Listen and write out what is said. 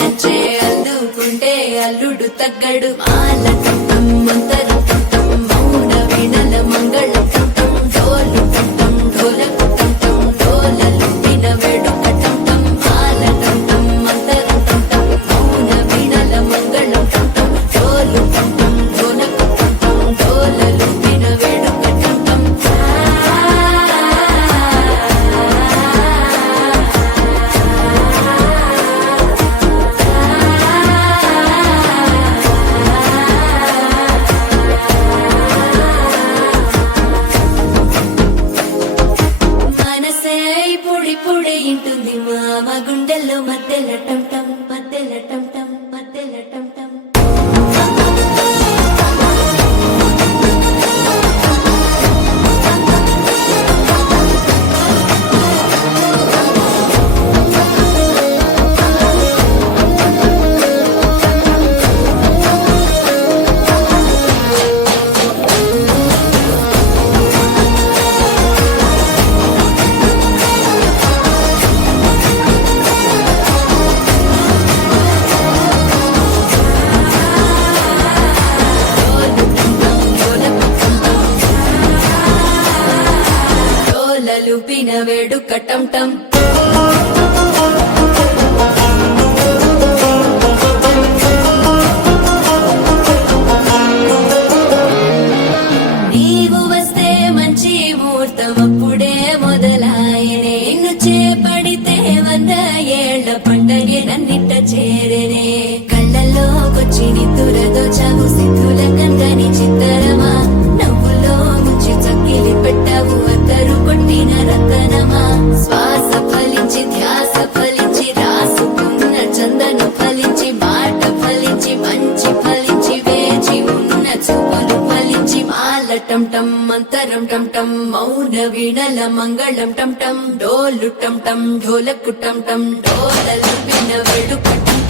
అంచే అల్లుకుంటే అల్లుడు తగ్గడు మాల టం మంతరం టం మౌన వీణల మంగళం టం డోలు టం డోలకు టం డోలలు విన వేడుక టం మాల టం మంతరం టం మౌన వీణల మంగళం టం డోలు టం డోలకు టం డోలలు విన వేడుక టం మనసే పొడి పొడి ఇంటుంది మామ గుండెల్లో మధ్యల టం టం మధ్యల టం టం మధ్యల టం టం డోలలు పిన వేడుక టం టం నీవు వస్తే మంచి ముహూర్తం అప్పుడే మొదలాయనే నిన్ను చేపడితే 100 ఏళ్ల పండగే నన్నిట్ట చేరేనే కళ్ళల్లోకొచ్చి నిద్దురదోచావు సిద్ధుల కందని చిత్తరమా నవ్వులో ముంచి చక్కిలి పెట్టావు అద్దరు కొట్టిన రతనమా శ్వాస ఫలించి ధ్యాస ఫలించి రాసుకున్న చందను ఫలించి మాట ఫలించి మంచి ఫలించి వేచి ఉన్న చూపులు ఫలించి మాల టం టం మంతరం టం టం మౌన వీణల మంగళం టం టం డోలు టం టం ఢోలకు టం టం డోలలు విన వేడుక టం